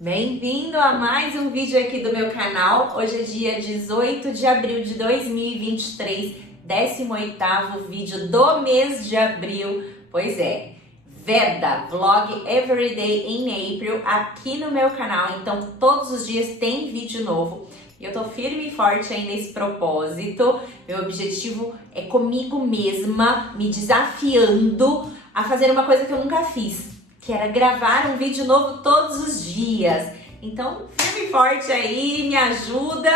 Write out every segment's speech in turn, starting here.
Bem-vindo a mais um vídeo aqui do meu canal. Hoje é dia 18 de abril de 2023, 18º vídeo do mês de abril. Pois é, Veda, Vlog Everyday in April aqui no meu canal. Então todos os dias tem vídeo novo. E eu tô firme e forte aí nesse propósito. Meu objetivo é comigo mesma, me desafiando a fazer uma coisa que eu nunca fiz, que era gravar um vídeo novo todos os dias. Então, firme e forte aí, me ajuda,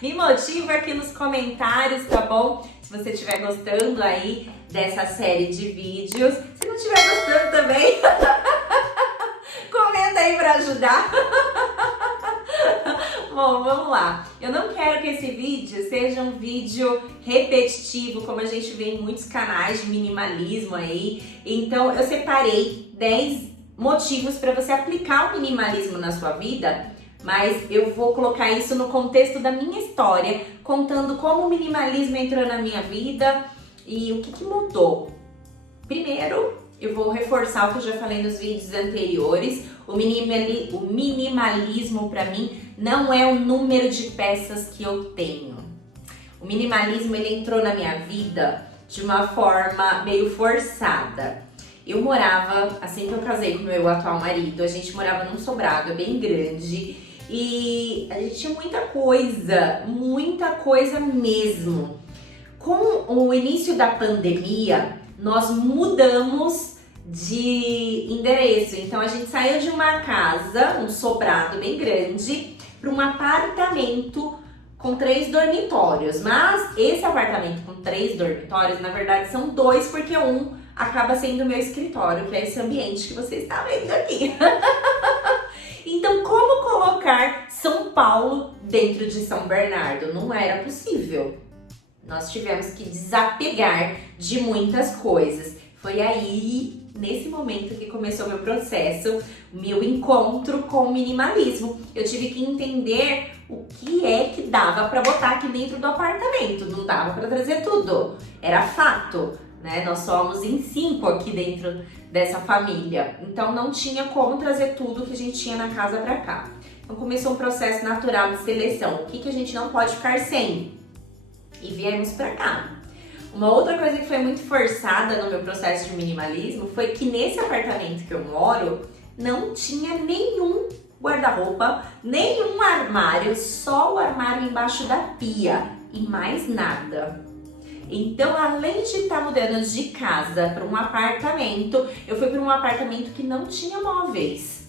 me motiva aqui nos comentários, tá bom? Se você estiver gostando aí dessa série de vídeos. Se não estiver gostando também, comenta aí pra ajudar. Bom, vamos lá. Eu não quero que esse vídeo seja um vídeo repetitivo, como a gente vê em muitos canais de minimalismo aí. Então, eu separei 10 motivos para você aplicar o minimalismo na sua vida, mas eu vou colocar isso no contexto da minha história, contando como o minimalismo entrou na minha vida e o que mudou. Primeiro, eu vou reforçar o que eu já falei nos vídeos anteriores. O minimalismo para mim não é o número de peças que eu tenho. O minimalismo ele entrou na minha vida de uma forma meio forçada. Eu morava, assim que eu casei com meu atual marido, a gente morava num sobrado bem grande e a gente tinha muita coisa mesmo. Com o início da pandemia, nós mudamos de endereço. Então a gente saiu de uma casa, um sobrado bem grande, para um apartamento com 3 dormitórios. Mas esse apartamento com 3 dormitórios, na verdade, são 2, porque um acaba sendo o meu escritório, que é esse ambiente que você está vendo aqui. Então, como colocar São Paulo dentro de São Bernardo? Não era possível. Nós tivemos que desapegar de muitas coisas. Foi aí, nesse momento, que começou meu processo, meu encontro com o minimalismo. Eu tive que entender o que é que dava para botar aqui dentro do apartamento. Não dava para trazer tudo. Era fato, né? Nós somos em 5 aqui dentro dessa família. Então não tinha como trazer tudo que a gente tinha na casa para cá. Então começou um processo natural de seleção. O que a gente não pode ficar sem? E viemos para cá. Uma outra coisa que foi muito forçada no meu processo de minimalismo foi que nesse apartamento que eu moro não tinha nenhum guarda-roupa, nenhum armário, só o armário embaixo da pia e mais nada. Então, além de estar mudando de casa para um apartamento, eu fui para um apartamento que não tinha móveis.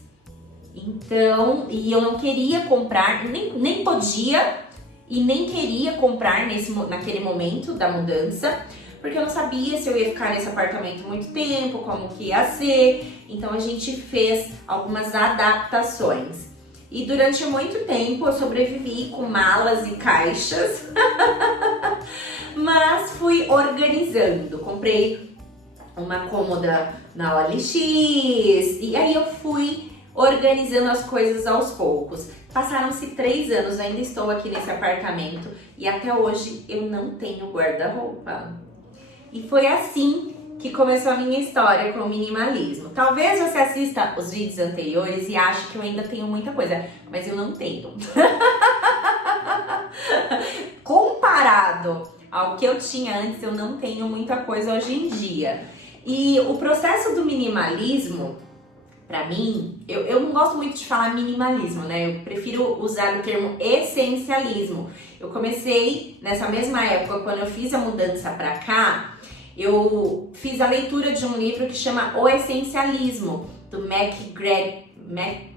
Então, e eu não queria comprar, nem podia e nem queria comprar naquele momento da mudança, porque eu não sabia se eu ia ficar nesse apartamento muito tempo, como que ia ser. Então a gente fez algumas adaptações. E durante muito tempo eu sobrevivi com malas e caixas, mas fui organizando. Comprei uma cômoda na OLX e aí eu fui organizando as coisas aos poucos. Passaram-se 3 anos, ainda estou aqui nesse apartamento e até hoje eu não tenho guarda-roupa. E foi assim que começou a minha história com o minimalismo. Talvez você assista os vídeos anteriores e ache que eu ainda tenho muita coisa, mas eu não tenho. Comparado ao que eu tinha antes, eu não tenho muita coisa hoje em dia. E o processo do minimalismo, pra mim, eu não gosto muito de falar minimalismo, né? Eu prefiro usar o termo essencialismo. Eu comecei nessa mesma época, quando eu fiz a mudança pra cá, eu fiz a leitura de um livro que chama O Essencialismo, do Greg McQueen.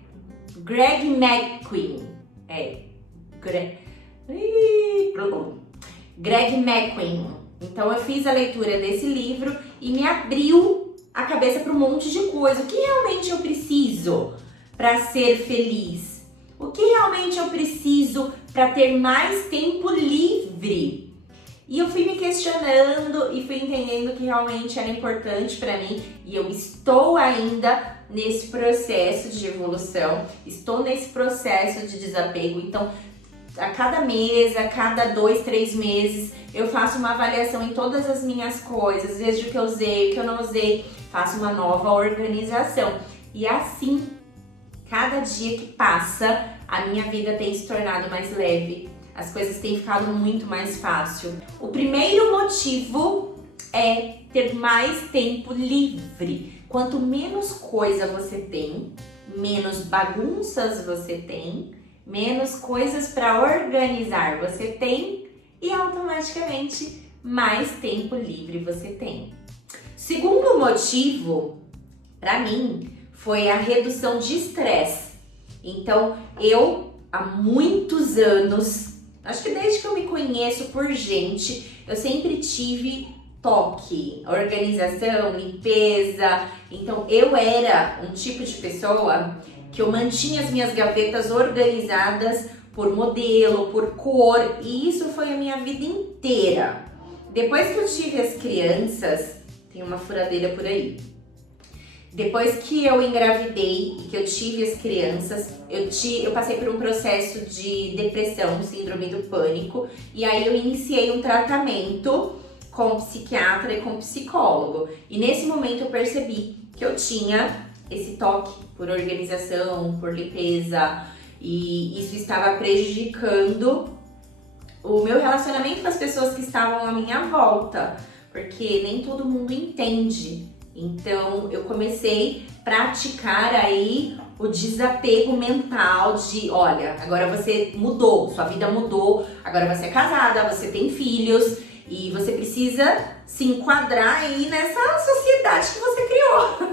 Greg McQueen. Então eu fiz a leitura desse livro e me abriu a cabeça para um monte de coisa. O que realmente eu preciso para ser feliz? O que realmente eu preciso para ter mais tempo livre? E eu fui me questionando e fui entendendo que realmente era importante para mim. E eu estou ainda nesse processo de evolução, estou nesse processo de desapego. Então, a cada mês, a cada 2, 3 meses, eu faço uma avaliação em todas as minhas coisas, vejo o que eu usei, o que eu não usei, faço uma nova organização. E assim Cada dia que passa, a minha vida tem se tornado mais leve, as coisas têm ficado muito mais fácil. O primeiro motivo é ter mais tempo livre. Quanto menos coisa você tem, menos bagunças você tem, menos coisas para organizar você tem e automaticamente mais tempo livre você tem. Segundo motivo, para mim, foi a redução de estresse. Então, eu há muitos anos, acho que desde que eu me conheço por gente, eu sempre tive toque, organização, limpeza. Então, eu era um tipo de pessoa que eu mantinha as minhas gavetas organizadas por modelo, por cor, e isso foi a minha vida inteira. Depois que eu tive as crianças, tem uma furadeira por aí. Depois que eu engravidei e que eu tive as crianças, eu passei por um processo de depressão, síndrome do pânico, e aí eu iniciei um tratamento com psiquiatra e com psicólogo. E nesse momento eu percebi que eu tinha esse toque por organização, por limpeza, e isso estava prejudicando o meu relacionamento com as pessoas que estavam à minha volta, porque nem todo mundo entende. Então eu comecei a praticar aí o desapego mental de, olha, agora você mudou, sua vida mudou, agora você é casada, você tem filhos e você precisa se enquadrar aí nessa sociedade que você criou,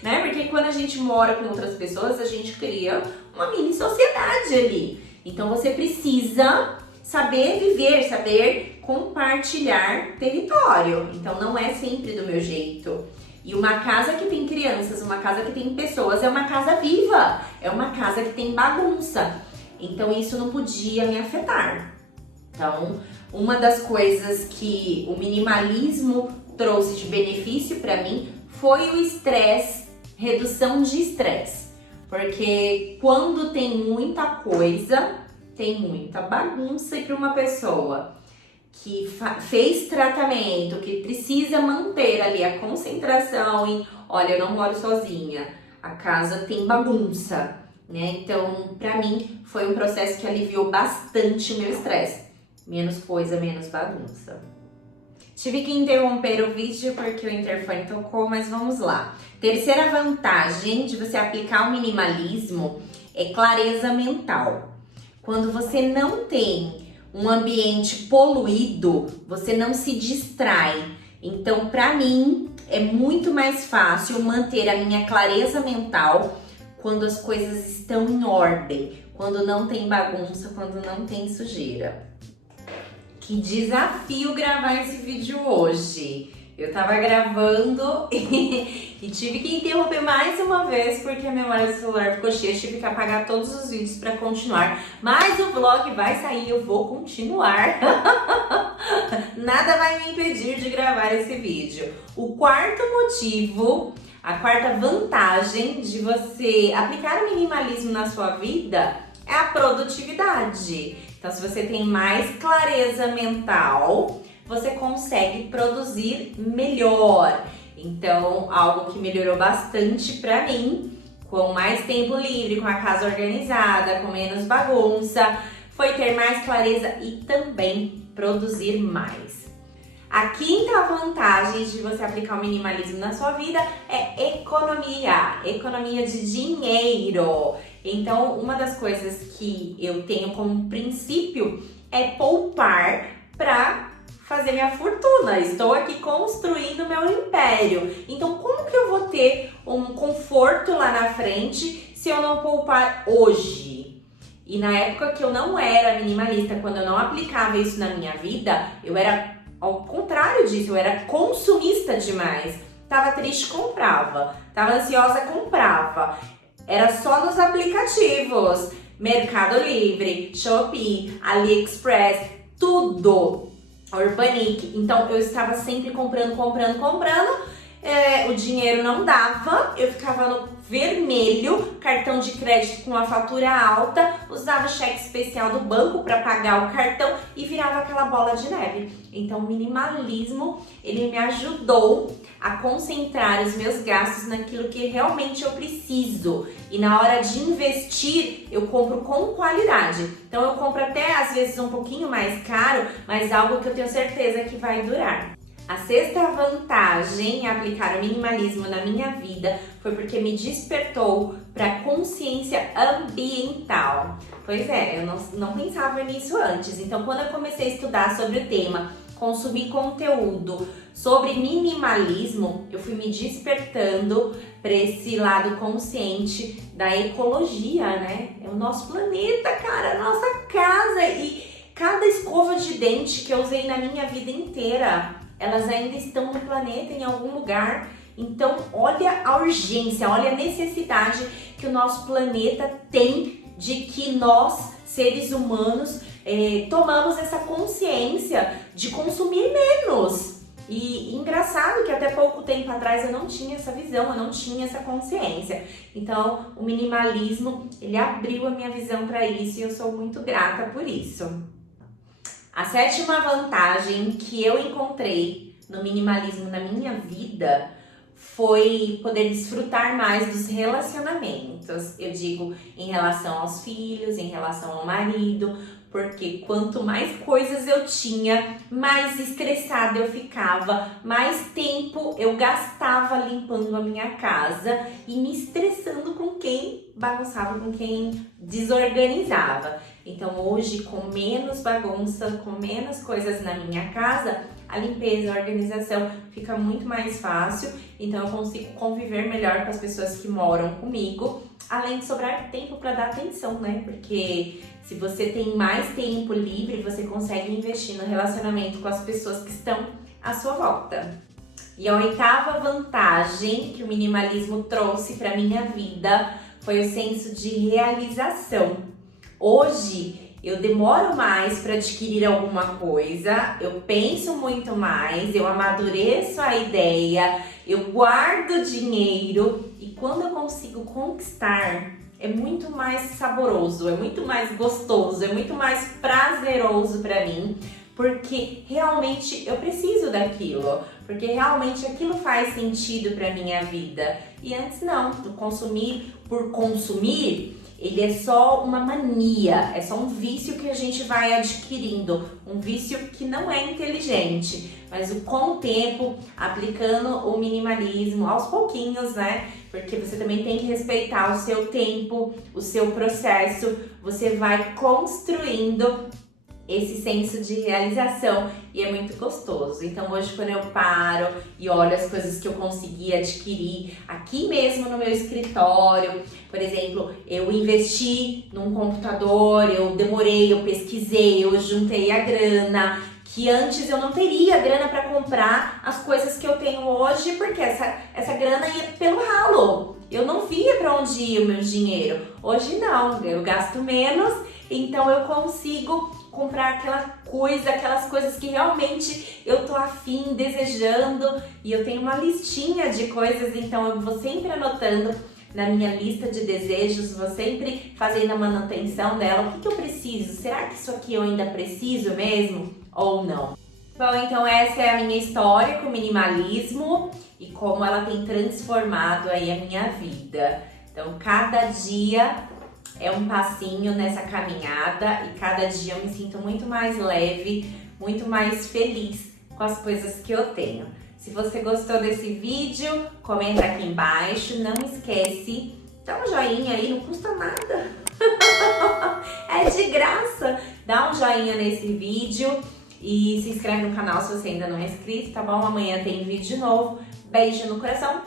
né? Porque quando a gente mora com outras pessoas, a gente cria uma mini sociedade ali. Então você precisa saber viver, saber compartilhar território. Então não é sempre do meu jeito. E uma casa que tem crianças, uma casa que tem pessoas, é uma casa viva, é uma casa que tem bagunça. Então isso não podia me afetar. Então, uma das coisas que o minimalismo trouxe de benefício para mim foi o estresse, redução de estresse. Porque quando tem muita coisa, tem muita bagunça, e para uma pessoa que fez tratamento, que precisa manter ali a concentração em, olha, eu não moro sozinha, a casa tem bagunça, né? Então, pra mim, foi um processo que aliviou bastante o meu estresse. Menos coisa, menos bagunça. Tive que interromper o vídeo porque o interfone tocou, mas vamos lá. Terceira vantagem de você aplicar o minimalismo é clareza mental. Quando você não tem um ambiente poluído, você não se distrai. Então, para mim, é muito mais fácil manter a minha clareza mental quando as coisas estão em ordem, quando não tem bagunça, quando não tem sujeira. Que desafio gravar esse vídeo hoje! Eu tava gravando e tive que interromper mais uma vez porque a memória do celular ficou cheia, tive que apagar todos os vídeos para continuar. Mas o vlog vai sair, eu vou continuar. Nada vai me impedir de gravar esse vídeo. O quarto motivo, a quarta vantagem de você aplicar o minimalismo na sua vida é a produtividade. Então, se você tem mais clareza mental, você consegue produzir melhor. Então, algo que melhorou bastante pra mim, com mais tempo livre, com a casa organizada, com menos bagunça, foi ter mais clareza e também produzir mais. A quinta vantagem de você aplicar o minimalismo na sua vida é economia de dinheiro. Então, uma das coisas que eu tenho como princípio é poupar para fazer minha fortuna. Estou aqui construindo meu império. Então, como que eu vou ter um conforto lá na frente se eu não poupar hoje? E na época que eu não era minimalista, quando eu não aplicava isso na minha vida, eu era ao contrário disso, eu era consumista demais. Tava triste, comprava. Tava ansiosa, comprava. Era só nos aplicativos. Mercado Livre, Shopee, AliExpress, tudo. Urbanic. Então eu estava sempre comprando. O dinheiro não dava, eu ficava no vermelho, cartão de crédito com a fatura alta, usava o cheque especial do banco para pagar o cartão e virava aquela bola de neve. Então o minimalismo, ele me ajudou a concentrar os meus gastos naquilo que realmente eu preciso. E na hora de investir, eu compro com qualidade. Então eu compro até às vezes um pouquinho mais caro, mas algo que eu tenho certeza que vai durar. A sexta vantagem em aplicar o minimalismo na minha vida foi porque me despertou para consciência ambiental. Pois é, eu não pensava nisso antes. Então, quando eu comecei a estudar sobre o tema, consumir conteúdo sobre minimalismo, eu fui me despertando para esse lado consciente da ecologia, né? É o nosso planeta, cara, a nossa casa. E cada escova de dente que eu usei na minha vida inteira, elas ainda estão no planeta em algum lugar. Então, olha a urgência, olha a necessidade que o nosso planeta tem de que nós, seres humanos, tomamos essa consciência de consumir menos. E engraçado que até pouco tempo atrás eu não tinha essa visão, eu não tinha essa consciência. Então, o minimalismo, ele abriu a minha visão para isso e eu sou muito grata por isso. A sétima vantagem que eu encontrei no minimalismo na minha vida foi poder desfrutar mais dos relacionamentos. Eu digo em relação aos filhos, em relação ao marido, porque quanto mais coisas eu tinha, mais estressada eu ficava, mais tempo eu gastava limpando a minha casa e me estressando com quem bagunçava, com quem desorganizava. Então hoje, com menos bagunça, com menos coisas na minha casa, a limpeza, a organização fica muito mais fácil, então eu consigo conviver melhor com as pessoas que moram comigo, além de sobrar tempo para dar atenção, né? Porque se você tem mais tempo livre, você consegue investir no relacionamento com as pessoas que estão à sua volta. E a oitava vantagem que o minimalismo trouxe para minha vida foi o senso de realização. Hoje, eu demoro mais para adquirir alguma coisa, eu penso muito mais, eu amadureço a ideia, eu guardo dinheiro e quando eu consigo conquistar, é muito mais saboroso, é muito mais gostoso, é muito mais prazeroso para mim, porque realmente eu preciso daquilo, porque realmente aquilo faz sentido para minha vida. E antes não, consumir por consumir, ele é só uma mania, é só um vício que a gente vai adquirindo, um vício que não é inteligente, mas com o tempo, aplicando o minimalismo aos pouquinhos, né? Porque você também tem que respeitar o seu tempo, o seu processo, você vai construindo esse senso de realização e é muito gostoso. Então hoje quando eu paro e olho as coisas que eu consegui adquirir aqui mesmo no meu escritório, por exemplo, eu investi num computador, eu demorei, eu pesquisei, eu juntei a grana, que antes eu não teria grana para comprar as coisas que eu tenho hoje, porque essa grana ia pelo ralo. Eu não via para onde ia o meu dinheiro. Hoje não, eu gasto menos, então eu consigo comprar aquelas coisas que realmente eu tô afim, desejando, e eu tenho uma listinha de coisas, então eu vou sempre anotando na minha lista de desejos, vou sempre fazendo a manutenção dela. O que eu preciso? Será que isso aqui eu ainda preciso mesmo ou não? Bom, então essa é a minha história com o minimalismo e como ela tem transformado aí a minha vida. Então cada dia é um passinho nessa caminhada e cada dia eu me sinto muito mais leve, muito mais feliz com as coisas que eu tenho. Se você gostou desse vídeo, comenta aqui embaixo. Não esquece, dá um joinha aí, não custa nada. É de graça. Dá um joinha nesse vídeo e se inscreve no canal se você ainda não é inscrito, tá bom? Amanhã tem vídeo novo. Beijo no coração.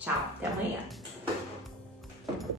Tchau, até amanhã.